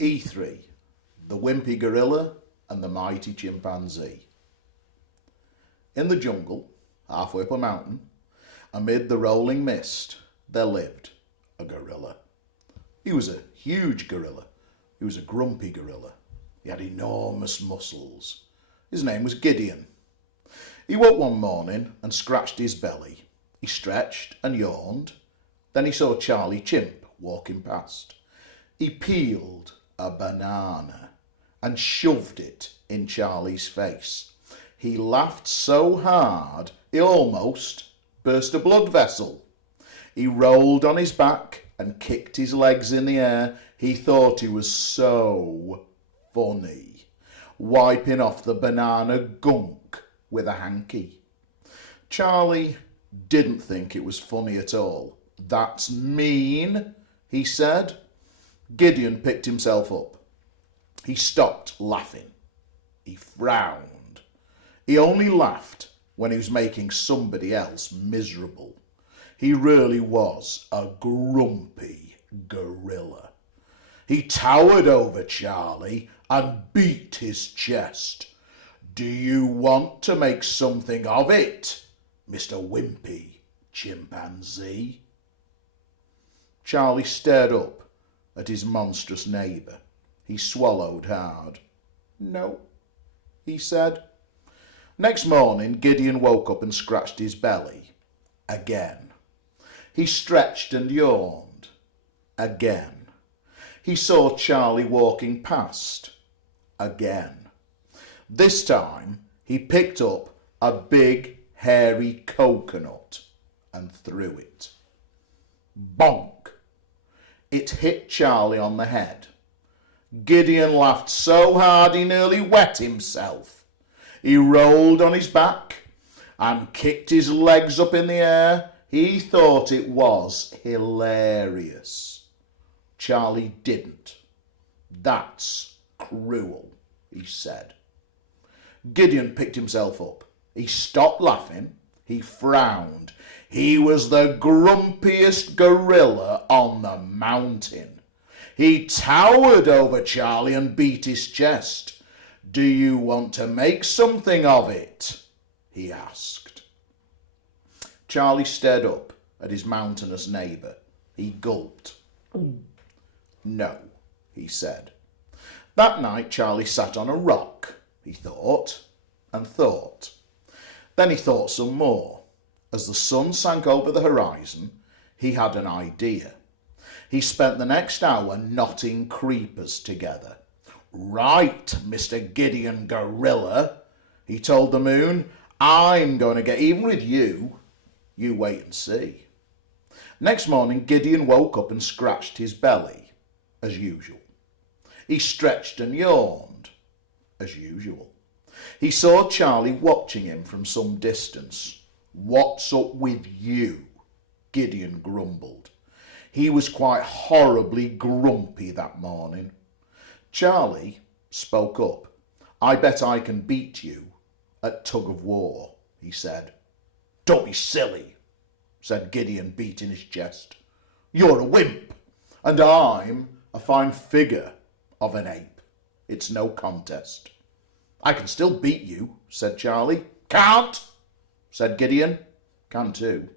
E3, the Wimpy Gorilla and the Mighty Chimpanzee. In the jungle, halfway up a mountain, amid the rolling mist, there lived a gorilla. He was a huge gorilla. He was a grumpy gorilla. He had enormous muscles. His name was Gideon. He woke one morning and scratched his belly. He stretched and yawned. Then he saw Charlie Chimp walking past. He peeled a banana and shoved it in Charlie's face. He laughed so hard he almost burst a blood vessel. He rolled on his back and kicked his legs in the air. He thought he was so funny, wiping off the banana gunk with a hanky. Charlie didn't think it was funny at all. "That's mean," he said. Gideon picked himself up. He stopped laughing. He frowned. He only laughed when he was making somebody else miserable. He really was a grumpy gorilla. He towered over Charlie and beat his chest. "Do you want to make something of it, Mr. Wimpy Chimpanzee?" Charlie stared up at his monstrous neighbour. He swallowed hard. "No," he said. Next morning, Gideon woke up and scratched his belly. Again. He stretched and yawned. Again. He saw Charlie walking past. Again. This time, he picked up a big, hairy coconut and threw it. Bonk! It hit Charlie on the head. Gideon laughed so hard he nearly wet himself. He rolled on his back and kicked his legs up in the air. He thought it was hilarious. Charlie didn't. "That's cruel," he said. Gideon picked himself up. He stopped laughing. He frowned. He was the grumpiest gorilla on the mountain. He towered over Charlie and beat his chest. "Do you want to make something of it?" he asked. Charlie stared up at his mountainous neighbour. He gulped. "No," he said. That night Charlie sat on a rock. He thought and thought. Then he thought some more. As the sun sank over the horizon, he had an idea. He spent the next hour knotting creepers together. "Right, Mr. Gideon Gorilla," he told the moon, "I'm going to get even with you. You wait and see." Next morning, Gideon woke up and scratched his belly, as usual. He stretched and yawned, as usual. He saw Charlie watching him from some distance. "What's up with you?" Gideon grumbled. He was quite horribly grumpy that morning. Charlie spoke up. "I bet I can beat you at tug of war," he said. "Don't be silly," said Gideon, beating his chest. "You're a wimp, and I'm a fine figure of an ape. It's no contest." "I can still beat you," said Charlie. "Can't," said Gideon. "Can too,"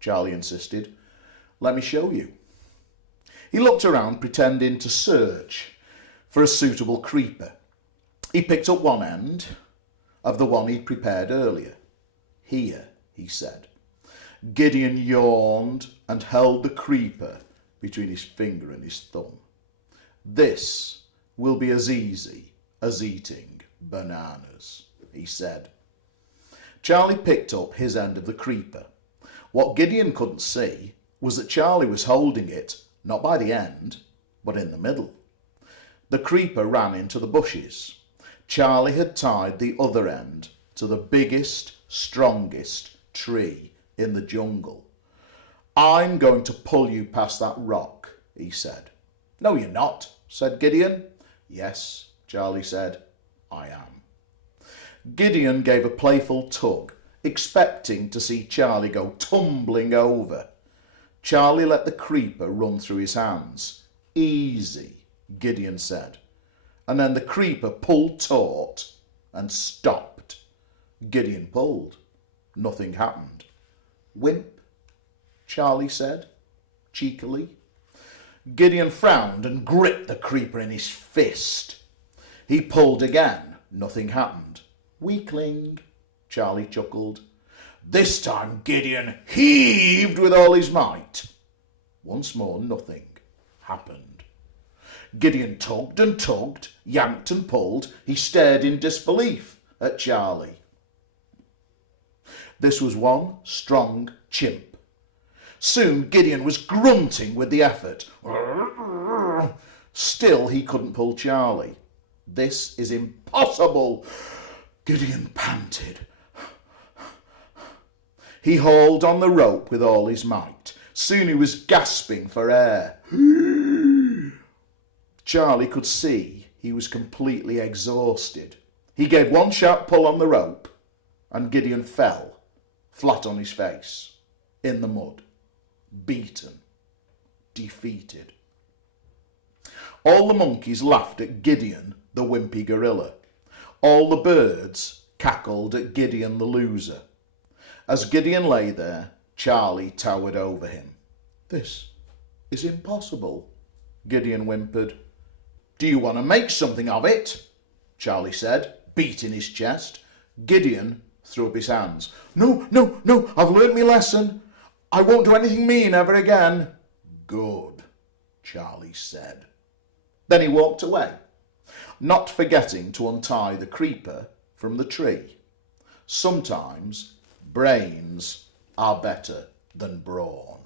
Charlie insisted. "Let me show you." He looked around, pretending to search for a suitable creeper. He picked up one end of the one he'd prepared earlier. "Here," he said. Gideon yawned and held the creeper between his finger and his thumb. "This will be as easy as eating bananas," he said. Charlie picked up his end of the creeper. What Gideon couldn't see was that Charlie was holding it not by the end, but in the middle. The creeper ran into the bushes. Charlie had tied the other end to the biggest, strongest tree in the jungle. "I'm going to pull you past that rock," he said. "No, you're not," said Gideon. "Yes," Charlie said, "I am." Gideon gave a playful tug, expecting to see Charlie go tumbling over. Charlie let the creeper run through his hands. Easy, Gideon said. And then the creeper pulled taut and stopped. Gideon pulled. Nothing happened. Wimp, Charlie said, cheekily. Gideon frowned and gripped the creeper in his fist. He pulled again. Nothing happened. Weakling, Charlie chuckled. This time Gideon heaved with all his might. Once more nothing happened. Gideon tugged and tugged, yanked and pulled. He stared in disbelief at Charlie. This was one strong chimp. Soon Gideon was grunting with the effort. Still he couldn't pull Charlie. This is impossible, Gideon panted. He hauled on the rope with all his might. Soon he was gasping for air. Charlie could see he was completely exhausted. He gave one sharp pull on the rope and Gideon fell, flat on his face, in the mud, beaten, defeated. All the monkeys laughed at Gideon, the Wimpy Gorilla. All the birds cackled at Gideon, the loser. As Gideon lay there, Charlie towered over him. This is impossible, Gideon whimpered. Do you want to make something of it? Charlie said, beating his chest. Gideon threw up his hands. No, I've learned my lesson. I won't do anything mean ever again. Good, Charlie said. Then he walked away, not forgetting to untie the creeper from the tree. Sometimes brains are better than brawn.